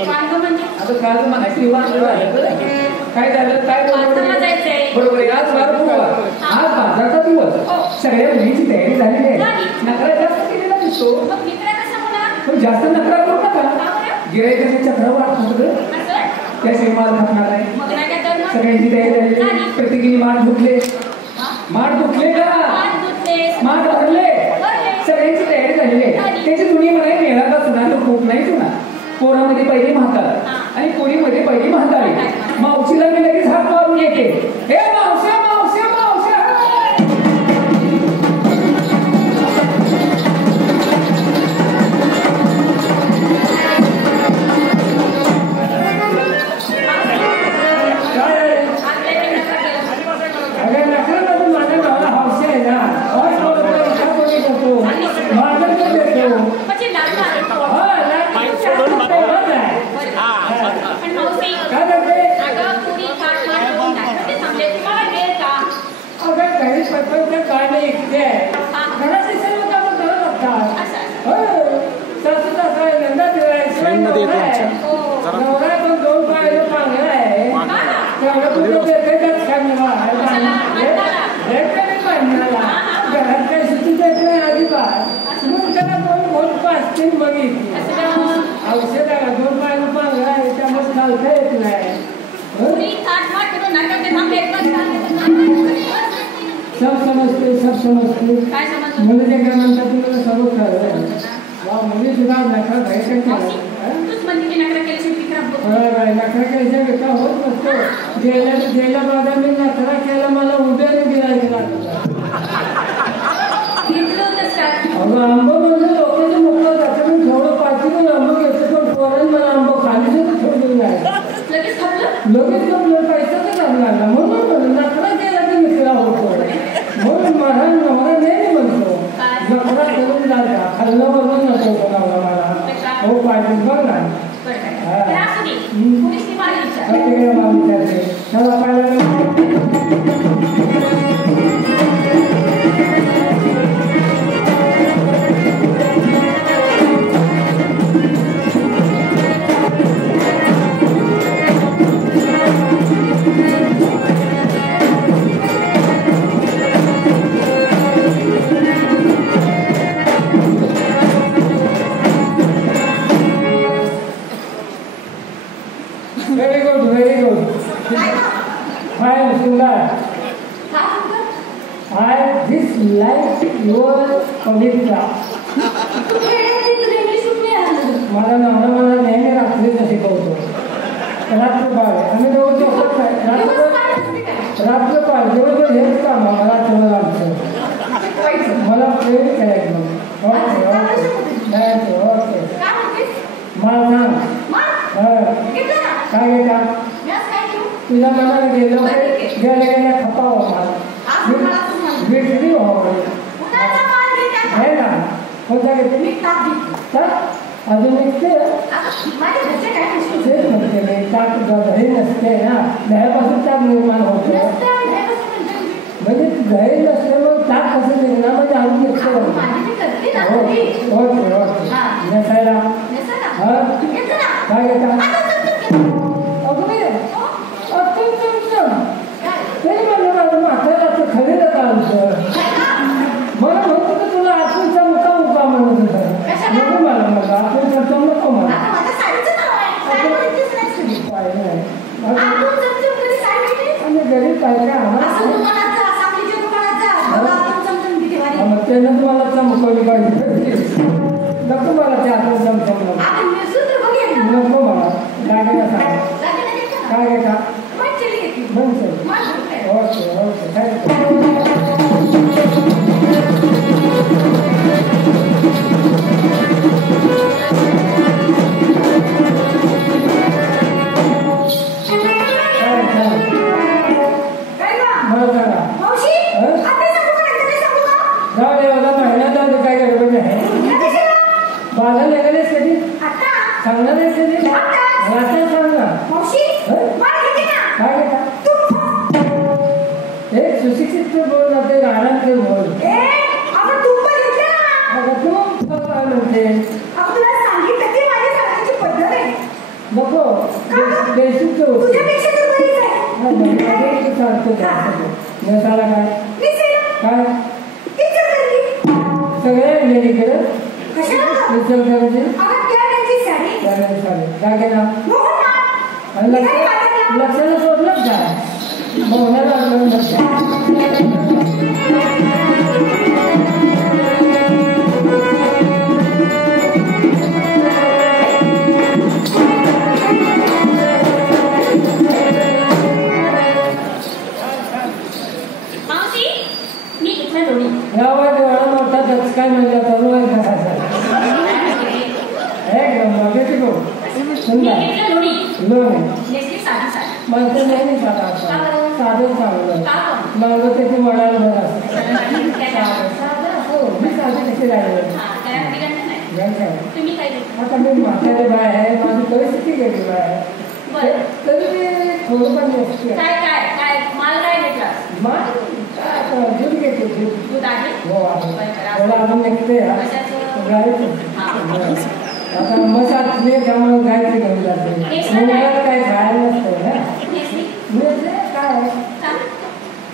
आता काल म्हणायचं काय झालं काय बरोबर आहे. आज आज बाजारचा दिवस सगळ्या मुलीची तयारी झालेली आहे. नकरा जास्त केलेला दिसतो पण जास्त नकरा करू नका. गिरायकाच्या चक्र वाढतो त्या माल खाणार आहे. सगळ्यांची तयारी झालेली. प्रत्येकीने माठ धुतले का माठ भरले सगळ्यांची तयारी झालेली आहे. त्याची जुनी म्हणाय मेळाचा सुना तो खूप नाही सुना. पोरामध्ये पहिली म्हातारा आणि पोरीमध्ये पहिली म्हातारी. मावशीला मी लगेच हात मारून येते. हे मावश्या मावश्या मावश्या सब समजते मुलीच्या क्रमांकात तुम्हाला सर्व कळलं. मुली सुद्धा नखरा नखरा केल्याशिवाय बेटा होत नसतो. गेल्या बाजार मी नखरा केला मला उद्याने गिरायला आंबो म्हणजे लोकांचे मोकळं जातं. मी थोडं पाठी आंबो घेतो पण पोरांनी मला आंबो खाली सुद्धा ठेवलेलं नाही. लगेच पैसा तर लागला म्हणून नखरा केला की मिसळा होतो. म्हणून मला नेहमी म्हणतो नखरा करून जाता खाल्लं बरोबर नको कोणाला मला हो पाहिजे बघ ना चला पाहिजे. Very good. Fine, Sundar. I dislike your Pavitra. मला नवरा मला नेहमी रात्रीच शिकवतो. रात्रपाळ आम्ही दोघं रात्रपाळ दिवसभर हेच काम मला तेव्हा लागतं. मला प्रेम करायचं. ओके मला सांग काय घेता तुझ्या मनाला गेलं गेल्या खपावं मला भेटली आहे ना कोणता घेते अजून एक ते म्हणते मी ताक घरी नसते ना दह्यापासून ताक निर्माण होतो. म्हणजे घरी नसते मग ताक कसं निर्माण म्हणजे अजून ओके नेसायला काय घेता खरेदी मला म्हणतो की तुला आतूनचा मुका मुका म्हणत होता नको मला मला आतूनचा नको मला घरी काय काय त्यानं तुम्हाला चमकवली पाहिजे. नको मला ते आतून चमचमलं नको मला गाडीला सांग काय घेता सुशिक्षित बोल जाते राहणार बोल बेसिक तुझ्यापेक्षा तर बरीच आहे. नसाला काय काय सगळे गेली केलं विचार करायचे जागेला लक्षाला सोडलंच काय मोहनाला काय म्हणजे तरुण माणसं नाही साधं चांगलं मला त्याचे मनाला बरं मी साधे कसे राहिले आता मी म्हातारे बाय आहे माझी परिस्थिती गेली बाय आहे तरी मी थोडंफार नसते दूध घेते दूध हो थोडं अजून निघते गायचं आता मसात त्यामुळे गायचं घेऊन जाते मुलाला काय खायला नसतं ना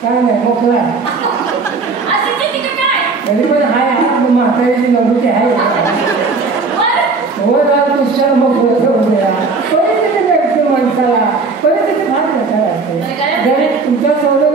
काय नाही मोकळा तरी पण हाय हा म्हातारीची नवृत्ती आहे हो पुष्कळ मग परिस्थिती भेटते माणसाला परिस्थिती फार नसायला असते जरी तुमच्या सवय